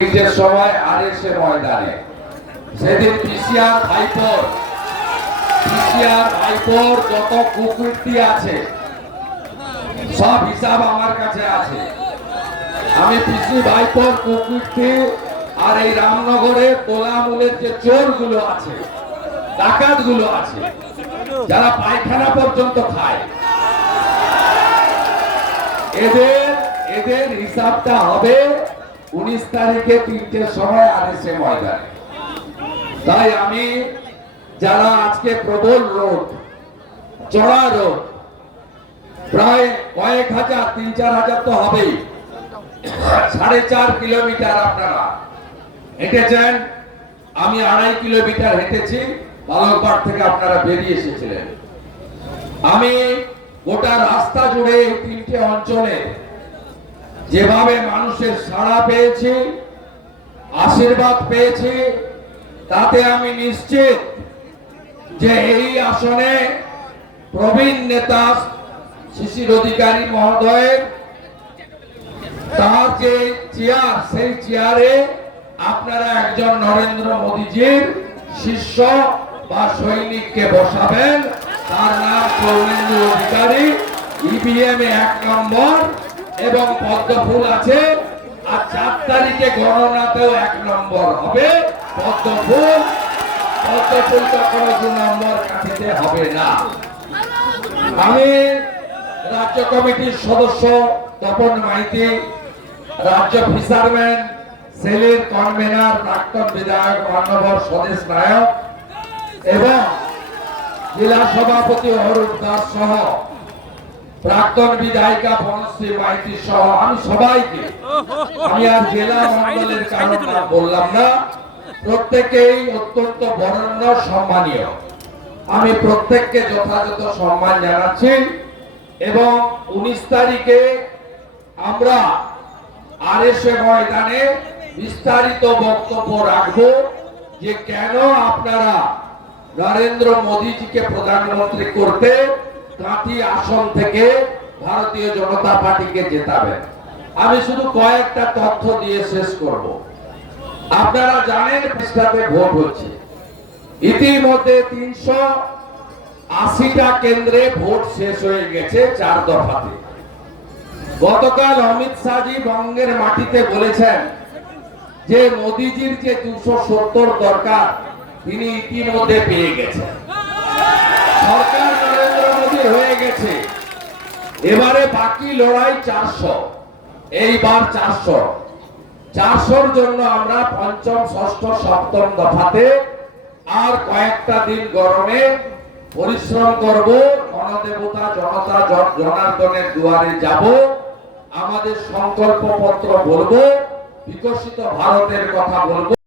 তিনটের সময় আর এসে ময়দানে। সেদিন পিসিআর পিসিআর যত কুকৃতি আছে, সব হিসাব আমার কাছে আছে। আমি পিসি ভাইপোর কুকৃতি আর এই রামনগরে তোলামূলের যে চোরগুলো আছে, ডাকাতগুলো আছে, যারা পায়খানা পর্যন্ত খায়। এদের এদের হিসাবটা হবে উনিশ তারিখে তিনটের সময় আর এসে ময়দানে। তাই আমি, যারা আজকে প্রবল রোড চড়া রোড প্রায় কয়েক হাজার, তিন চার হাজার তো হবেই। সাড়ে চার কিলোমিটার আপনারা হেঁটেছেন। আমি আড়াই কিলোমিটার হেঁটেছি বালকবাড় থেকে আপনারা বেরিয়ে এসেছিলেন। আমি গোটা রাস্তা জুড়ে তিনটে অঞ্চলে যেভাবে মানুষের সাড়া পেয়েছি, আশীর্বাদ পেয়েছি, তাতে আমি নিশ্চিত যে এই আসনে প্রবীণ নেতা শিশির অধিকারী মহোদয়ের তার যে চেয়ার, সেই চেয়ারে আপনারা একজন নরেন্দ্র মোদীজির শিষ্য বা সৈনিককে বসাবেন। তার নাম সৌমেন্দু অধিকারী ইভিএম এ এক নম্বর। এবং পদ্মফুল আছে। আর চার তারিখে গণনাতেও এক নম্বর হবে পদ্মফুল পদ্মফুল কখনো দু নম্বর কাঠিতে হবে না। আমি রাজ্য কমিটির সদস্য তপন মাইতি, রাজ্য ফিসারম্যান সেলের কনভেনার প্রাক্তন বিধায়ক মান্যবর স্বদেশ নায়ক এবং জেলা সভাপতি অরূপ দাস সহ প্রাক্তন বিধায়িকা বনশ্রী মাইতি সহ আমি সবাইকে আমি আর জেলা মন্ডলের কারণ বললাম না। প্রত্যেকেই অত্যন্ত বরণ্য সম্মানীয়। আমি প্রত্যেককে যথাযথ সম্মান জানাচ্ছি এবং উনিশ তারিখে আমরা আর এসে ময়দানে বিস্তারিত বক্তব্য রাখব যে কেন আপনারা নরেন্দ্র মোদীজিকে প্রধানমন্ত্রী করতে কাঁথি আসন থেকে ভারতীয় জনতা পার্টিকে জেতাবেন আমি শুধু কয়েকটা তথ্য দিয়ে শেষ করব। আপনারা জানেন পৃষ্ঠাতে ভোট হচ্ছে। ইতিমধ্যে তিনশো আশিটা কেন্দ্রে ভোট শেষ হয়ে গেছে চার দফাতে। গতকাল অমিত শাহজি বঙ্গের মাটিতে বলেছেন যে মোদিজির যে দুশো সত্তর দরকার, তিনি ইতিমধ্যে পেয়ে গেছেন। সরকার গেছে। এবারে বাকি লড়াই চারশো। এইবার চারশো। চারশোর জন্য আমরা পঞ্চম, ষষ্ঠ, সপ্তম দফাতে আর কয়েকটা দিন গরমে পরিশ্রম করব। গণদেবতা, জনতা, জন- জনার্দনের দুয়ারে যাব। আমাদের সংকল্প পত্র বলব, বিকশিত ভারতের কথা বলব।